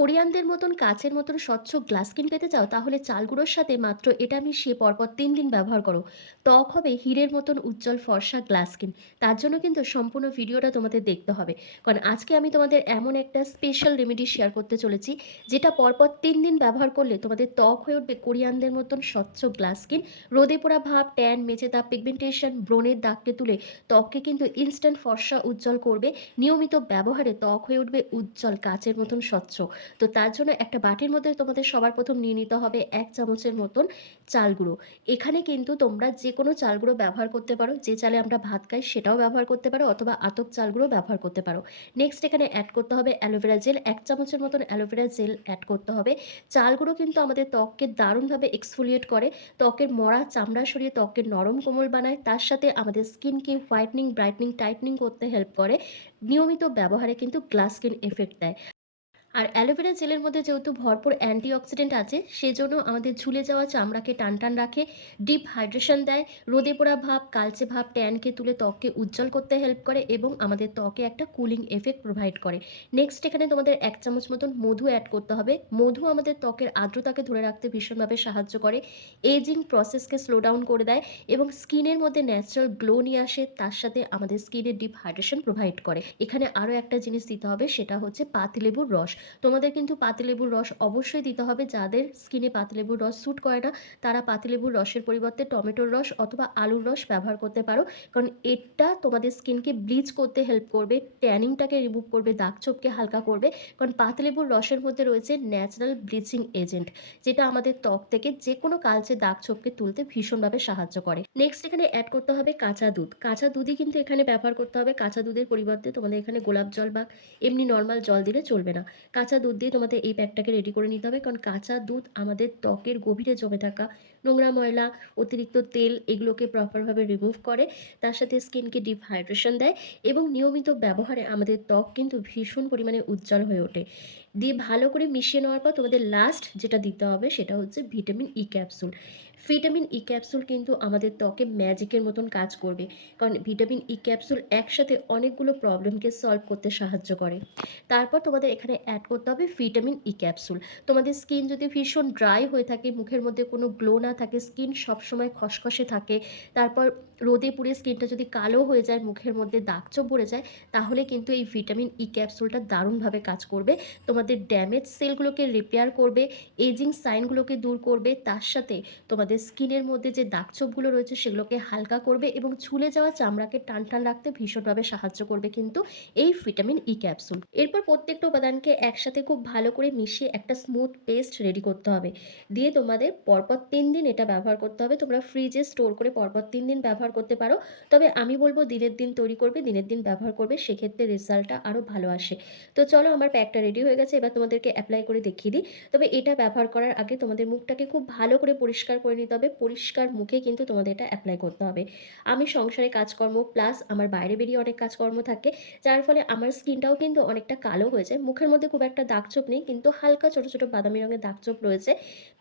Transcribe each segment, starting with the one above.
কোরিয়ানদের মতন কাচের মতন স্বচ্ছ গ্লাস স্কিন পেতে চাও তাহলে চাল গুঁড়োর সাথে মাত্র এটা মিশিয়ে পরপর ৩ দিন ব্যবহার করো। ত্বক হবে হীরের মতন উজ্জ্বল ফর্সা গ্লাস স্কিন। তার জন্য কিন্তু সম্পূর্ণ ভিডিওটা তোমাদের দেখতে হবে। কারণ আজকে আমি তোমাদের এমন একটা স্পেশাল রেমেডি শেয়ার করতে চলেছি যেটা পরপর ৩ দিন ব্যবহার করলে তোমাদের ত্বক হয়ে উঠবে কোরিয়ানদের মতন স্বচ্ছ গ্লাস স্কিন। রোদে পোড়া ভাব, ট্যান, মেচে দাগ, পিগমেন্টেশন, ব্রণের দাগকে তুলে ত্বককে কিন্তু ইনস্ট্যান্ট ফর্সা উজ্জ্বল করবে। নিয়মিত ব্যবহারে ত্বক হয়ে উঠবে উজ্জ্বল কাচের মতন স্বচ্ছ। তো তার জন্য একটা বাটির মধ্যে তোমাদের সবার প্রথম নিয়ে নিতে হবে ১ চামচের মতন চাল গুঁড়ো। এখানে কিন্তু তোমরা যেকোনো চাল গুঁড়ো ব্যবহার করতে পারো। যে চালে আমরা ভাত খাই সেটাও ব্যবহার করতে পারো অথবা আতপ চাল গুঁড়ো ব্যবহার করতে পারো। নেক্সট এখানে অ্যাড করতে হবে অ্যালোভেরা জেল। ১ চামচের মতন অ্যালোভেরা জেল অ্যাড করতে হবে। চাল গুঁড়ো কিন্তু আমাদের ত্বককে দারুণভাবে এক্সফোলিয়েট করে। ত্বকের মরা চামড়া সরিয়ে ত্বককে নরম কোমল বানায়। তার সাথে আমাদের স্কিনকে হোয়াইটেনিং, ব্রাইটেনিং, টাইটেনিং করতে হেল্প করে। নিয়মিত ব্যবহারে কিন্তু গ্লাস স্কিন এফেক্ট দেয়। আর অ্যালোভেরা জেলের মধ্যে যেহেতু ভরপুর অ্যান্টিঅক্সিডেন্ট আছে সেজন্য আমাদের ঝুলে যাওয়া চামড়াকে টানটান রাখে, ডিপ হাইড্রেশন দেয়, রোদে পোড়া ভাব, কালচে ভাব, ট্যানকে তুলে ত্বককে উজ্জ্বল করতে হেল্প করে এবং আমাদের ত্বকে একটা কুলিং এফেক্ট প্রোভাইড করে। নেক্সট এখানে তোমাদের ১ চামচ মতন মধু অ্যাড করতে হবে। মধু আমাদের ত্বকের আর্দ্রতাকে ধরে রাখতে ভীষণভাবে সাহায্য করে, এজিং প্রসেসকে স্লো ডাউন করে দেয় এবং স্কিনের মধ্যে ন্যাচারাল গ্লো নিয়ে আসে। তার সাথে আমাদের স্কিনে ডিপ হাইড্রেশন প্রোভাইড করে। এখানে আরও একটা জিনিস দিতে হবে, সেটা হচ্ছে পাতিলেবুর রস। তোমাদের কিন্তু পাতিলেবুর রস অবশ্যই দিতে হবে। যাদের স্কিনে পাতিলেবুর রস স্যুট করে না তারা পাতিলেবুর রসের পরিবর্তে টমেটোর রস অথবা আলুর রস ব্যবহার করতে পারো। কারণ এটা তোমাদের স্কিনকে ব্লিচ করতে হেল্প করবে, ট্যানিংটাকে রিমুভ করবে, দাগছোপকে হালকা করবে। কারণ পাতিলেবুর রসের মধ্যে রয়েছে ন্যাচারাল ব্লিচিং এজেন্ট, যেটা আমাদের ত্বক থেকে যে কোনো কালচে দাগছোপকে তুলতে ভীষণভাবে সাহায্য করে। নেক্সট এখানে অ্যাড করতে হবে কাঁচা দুধ। কাঁচা দুধই কিন্তু এখানে ব্যবহার করতে হবে। কাঁচা দুধের পরিবর্তে তোমাদের এখানে গোলাপ জল বা এমনি নর্মাল জল দিলে চলবে না। কাঁচা দুধ দিয়ে তোমাদের এই প্যাকটাকে রেডি করে নিতে হবে। কারণ কাঁচা দুধ আমাদের ত্বকের গভীরে জমে থাকা নোংরা ময়লা, অতিরিক্ত তেল এগুলোকে প্রপারভাবে রিমুভ করে। তার সাথে স্কিনকে ডিপ হাইড্রেশন দেয় এবং নিয়মিত ব্যবহারে আমাদের ত্বক কিন্তু ভীষণ পরিমাণে উজ্জ্বল হয়ে ওঠে। দিয়ে ভালো করে মিশিয়ে নেওয়ার পর তোমাদের লাস্ট যেটা দিতে হবে সেটা হচ্ছে vitamin E capsule. Vitamin E capsule কিন্তু আমাদের ত্বকে ম্যাজিকের মতন কাজ করবে। কারণ ভিটামিন ই ক্যাপসুল একসাথে অনেকগুলো প্রবলেমকে সলভ করতে সাহায্য করে। তারপর তোমাদের এখানে অ্যাড করতে হবে ভিটামিন ই ক্যাপসুল। তোমাদের স্কিন যদি ভীষণ ড্রাই হয়ে থাকে, মুখের মধ্যে কোনো গ্লো না থাকে, স্কিন সবসময় খসখসে থাকে, তারপর রোদে পুড়ে স্কিনটা যদি কালো হয়ে যায়, মুখের মধ্যে দাগছোপ পড়ে যায়, তাহলে কিন্তু এই ভিটামিন ই ক্যাপসুলটা দারুণভাবে কাজ করবে। তোমাদের ড্যামেজ সেলগুলোকে রিপেয়ার করবে, এজিং সাইনগুলোকে দূর করবে, তার সাথে তোমাদের স্কিনের মধ্যে যে দাগছোপগুলো রয়েছে সেগুলোকে হালকা করবে এবং ঝুলে যাওয়া চামড়াকে টানটান রাখতে ভীষণভাবে সাহায্য করবে কিন্তু এই ভিটামিন ই ক্যাপসুল। এরপর প্রত্যেকটা উপাদানকে একসাথে খুব ভালো করে মিশিয়ে একটা স্মুথ পেস্ট রেডি করতে হবে। দিয়ে তোমাদের পরপর ৩ দিন এটা ব্যবহার করতে হবে। তোমরা ফ্রিজে স্টোর করে পরপর ৩ দিন ব্যবহার করতে পারো। তবে আমি বলবো দিনের দিন তৈরি করবে, দিনের দিন ব্যবহার করবে, সেক্ষেত্রে রেজাল্টটা আরও ভালো আসে। তো চলো আমার প্যাকটা রেডি হয়ে গেছে, এবার তোমাদেরকে অ্যাপ্লাই করে দেখিয়ে দিই। তবে এটা ব্যবহার করার আগে তোমাদের মুখটাকে খুব ভালো করে পরিষ্কার করে নিতে হবে। পরিষ্কার মুখে কিন্তু তোমাদের এটা অ্যাপ্লাই করতে হবে। আমি সংসারে কাজকর্ম প্লাস আমার বাইরে বেরিয়ে অনেক কাজকর্ম থাকে, যার ফলে আমার স্কিনটাও কিন্তু অনেকটা কালো হয়ে যায়। মুখের মধ্যে খুব একটা দাগছোপ নেই কিন্তু হালকা ছোট, ছোট বাদামি রঙের দাগছোপ রয়েছে।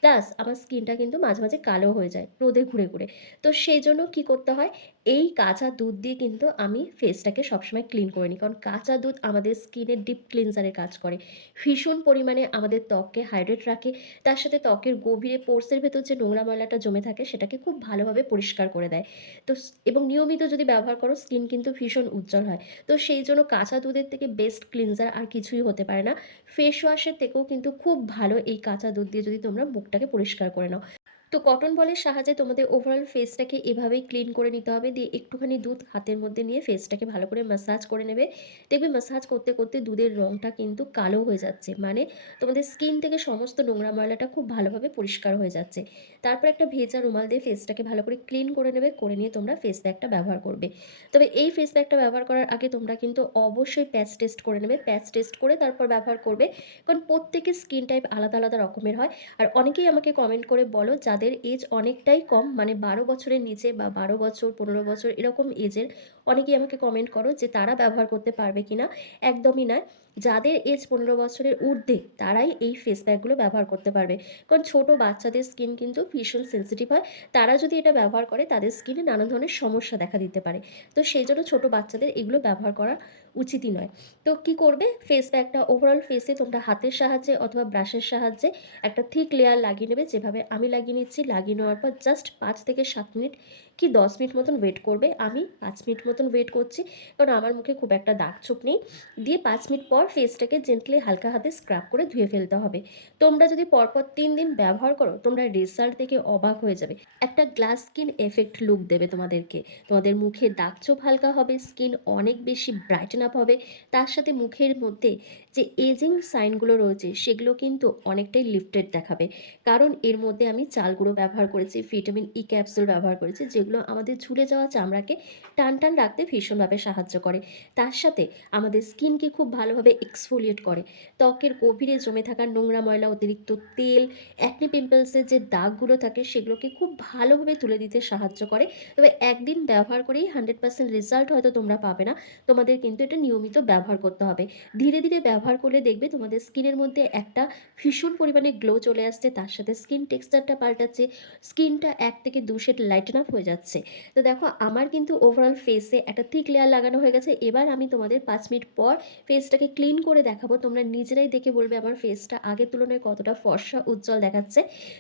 প্লাস আমার স্কিনটা কিন্তু মাঝে, মাঝে কালো হয়ে যায় রোদে ঘুরে, ঘুরে। তো সেইজন্য কি করতে হয়, এই কাঁচা দুধ দিয়ে কিন্তু আমি ফেসটাকে সবসময় ক্লিন করে নিই। কারণ কাঁচা দুধ আমাদের স্কিনের ডিপ ক্লিনজারের কাজ করে। ভীষণ পরিমাণে আমাদের ত্বককে হাইড্রেট রাখে। তার সাথে ত্বকের গভীরে পোরসের ভেতর যে নোংরা ময়লাটা জমে থাকে সেটাকে খুব ভালোভাবে পরিষ্কার করে দেয়। তো এবং নিয়মিত যদি ব্যবহার করো স্কিন কিন্তু ভীষণ উজ্জ্বল হয়। তো সেই জন্য কাঁচা দুধের থেকে বেস্ট ক্লিনজার আর কিছুই হতে পারে না। ফেস ওয়াশের থেকেও কিন্তু খুব ভালো এই কাঁচা দুধ দিয়ে যদি তোমরা মুখটাকে পরিষ্কার করে নাও। তো কটন বলের সাহায্যে তোমাদের ওভারঅল ফেসটাকে এভাবেই ক্লিন করে নিতে হবে। দিয়ে একটুখানি দুধ হাতের মধ্যে নিয়ে ফেসটাকে ভালো করে ম্যাসাজ করে নেবে। দেখবে ম্যাসাজ করতে, করতে দুধের রঙটা কিন্তু কালো হয়ে যাচ্ছে। মানে তোমাদের স্কিন থেকে সমস্ত নোংরা ময়লাটা খুব ভালোভাবে পরিষ্কার হয়ে যাচ্ছে। তারপর একটা ভেজা রুমাল দিয়ে ফেসটাকে ভালো করে ক্লিন করে নেবে। করে নিয়ে তোমরা ফেস প্যাকটা ব্যবহার করবে। তবে এই ফেস প্যাকটা ব্যবহার করার আগে তোমরা কিন্তু অবশ্যই প্যাচ টেস্ট করে নেবে। প্যাচ টেস্ট করে তারপর ব্যবহার করবে। কারণ প্রত্যেকের স্কিন টাইপ আলাদা, আলাদা রকমের হয়। আর অনেকেই আমাকে কমেন্ট করে বলো যাদের এজ অনেকটাই কম, মানে ১২ বছরের নিচে বা ১২ বছর ১৫ বছর এরকম এজের অনেকেই আমাকে কমেন্ট করো যে তারা ব্যবহার করতে পারবে কিনা। একদমই নয়, যাদের এজ ১৫ বছরের ঊর্ধ্বে তারাই এই ফেস প্যাকগুলো ব্যবহার করতে পারবে। কারণ ছোট বাচ্চাদের স্কিন কিন্তু ভীষণ সেনসিটিভ হয়। তারা যদি এটা ব্যবহার করে তাদের স্কিনে নানা ধরনের সমস্যা দেখা দিতে পারে। তো সেজন্য ছোট বাচ্চাদের এগুলো ব্যবহার করা উচিতই নয়। তো কি করবে, ফেস প্যাকটা ওভারঅল ফেসে তোমরা হাতের সাহায্যে অথবা ব্রাশের সাহায্যে একটা থিক লেয়ার লাগিয়ে নেবে, যেভাবে আমি লাগিয়ে নিচ্ছি। লাগিয়ে নেওয়ার পর জাস্ট ৫ থেকে ৭ মিনিট কি ১০ মিনিট মতন ওয়েট করবে। আমি ৫ মিনিট মতন ওয়েট করছি, কারণ আমার মুখে খুব একটা দাগ ছোপ নেই। দিয়ে ৫ মিনিট পর ফেসটাকে জেন্টলি হালকা হাতে স্ক্রাব করে ধুয়ে ফেলতে হবে। তোমরা যদি পরপর ৩ দিন ব্যবহার করো, তোমরা রেজাল্ট দেখে অবাক হয়ে যাবে। একটা গ্লাস স্কিন এফেক্ট লুক দেবে তোমাদেরকে। তোমাদের মুখে দাগ-ছোপ হালকা হবে, স্কিন অনেক বেশি ব্রাইটেন আপ হবে। তার সাথে মুখের মধ্যে যে এজিং সাইনগুলো রয়েছে সেগুলো কিন্তু অনেকটাই লিফটেড দেখাবে। কারণ এর মধ্যে আমি চাল গুঁড়ো ব্যবহার করেছি, ভিটামিন ই ক্যাপসুল ব্যবহার করেছি, যেগুলো আমাদের ঝুলে যাওয়া চামড়াকে টান রাখতে ভীষণভাবে সাহায্য করে। তার সাথে আমাদের স্কিনকে খুব ভালোভাবে এক্সফোলিয়েট করে। ত্বকের গভীরে জমে থাকা নোংরা ময়লা, অতিরিক্ত তেল, অ্যাকনে পিম্পলসের যে দাগগুলো থাকে সেগুলোকে খুব ভালোভাবে তুলে দিতে সাহায্য করে। তবে একদিন ব্যবহার করেই 100% রেজাল্ট হয়তো তোমরা পাবে না। তোমাদের কিন্তু এটা নিয়মিত ব্যবহার করতে হবে। ধীরে ব্যবহার করলে দেখবে তোমাদের স্কিনের মধ্যে একটা ভীষণ পরিমাণে গ্লো চলে আসছে। তার সাথে স্কিন টেক্সচারটা পাল্টাচ্ছে। স্কিনটা ১ থেকে ২ শেড লাইটেন আপ হয়ে যাচ্ছে। তো দেখো, আমার কিন্তু ওভারঅল ফেসে একটা থিক লেয়ার লাগানো হয়ে গেছে। এবার আমি তোমাদের ৫ মিনিট পর ফেসটাকে ক্লিন করে দেখাবো। তোমরা নিজেরাই দেখে বলবে আমার ফেসটা আগের তুলনায় কতটা ফর্সা উজ্জ্বল দেখাচ্ছে।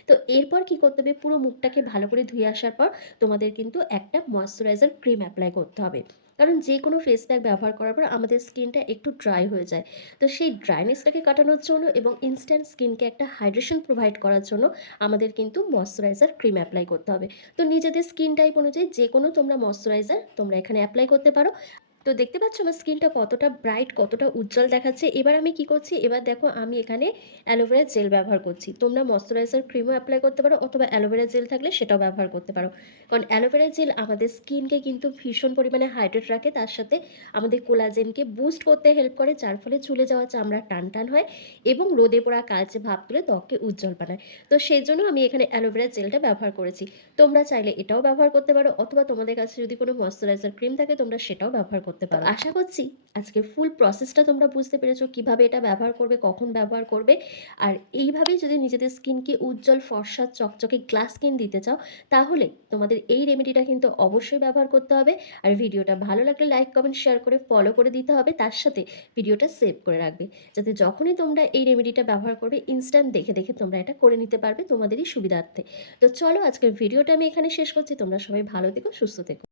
তো এরপর কি করতে হবে, পুরো মুখটাকে ভালো করে ধুয়ে আসার পর তোমাদের কিন্তু একটা ময়েশ্চারাইজার ক্রিম এপ্লাই করতে হবে। কারণ যেকোনো ফেস প্যাক ব্যবহার করার পর আমাদের স্কিনটা একটু ড্রাই হয়ে যায়। তো সেই ড্রাইনেসটাকে কাটানোর জন্য এবং ইনস্ট্যান্ট স্কিনকে একটা হাইড্রেশন প্রোভাইড করার জন্য আমাদের কিন্তু ময়েশ্চারাইজার ক্রিম এপ্লাই করতে হবে। তো নিজেদের স্কিন টাইপ অনুযায়ী যেকোনো তোমরা ময়েশ্চারাইজার তোমরা এখানে এপ্লাই করতে পারো। তো দেখতে পাচ্ছ আমার স্কিনটা কতটা ব্রাইট, কতটা উজ্জ্বল দেখাচ্ছে। এবার আমি কি করছি, এবার দেখো আমি এখানে অ্যালোভেরা জেল ব্যবহার করছি। তোমরা ময়েশ্চারাইজার ক্রিমও এপ্লাই করতে পারো অথবা অ্যালোভেরা জেল থাকলে সেটাও ব্যবহার করতে পারো। কারণ অ্যালোভেরা জেল আমাদের স্কিনকে কিন্তু ভীষণ পরিমাণে হাইড্রেট রাখে। তার সাথে আমাদের কোলাজেনকে বুস্ট করতে হেল্প করে, যার ফলে ঝুলে যাওয়া চামড়া টান হয় এবং রোদে পোড়া কালচে ভাব তুলে ত্বককে উজ্জ্বল বানায়। তো সেজন্য আমি এখানে অ্যালোভেরা জেলটা ব্যবহার করেছি। তোমরা চাইলে এটাও ব্যবহার করতে পারো অথবা তোমাদের কাছে যদি কোনো ময়েশ্চারাইজার ক্রিম থাকে তোমরা সেটাও ব্যবহার করতে পারো। আশা করছি আজকের ফুল প্রসেসটা তোমরা বুঝতে পেরেছো, কিভাবে এটা ব্যবহার করবে, কখন ব্যবহার করবে। আর এইভাবেই যদি নিজেদের স্কিনকে উজ্জ্বল, ফর্সা, চকচকে গ্লাস স্কিন দিতে চাও, তাহলে তোমাদের এই রেমেডিটা কিন্তু অবশ্যই ব্যবহার করতে হবে। আর ভিডিওটা ভালো লাগলে লাইক, কমেন্ট, শেয়ার করে ফলো করে দিতে হবে। তার সাথে ভিডিওটা সেভ করে রাখবে, যাতে যখনই তোমরা এই রেমেডিটা ব্যবহার করবে ইনস্ট্যান্ট দেখে তোমরা এটা করে নিতে পারবে তোমাদেরই সুবিধার্থে। তো চলো, আজকের ভিডিওটা আমি এখানে শেষ করছি। তোমরা সবাই ভালো থেকো, সুস্থ থেকো।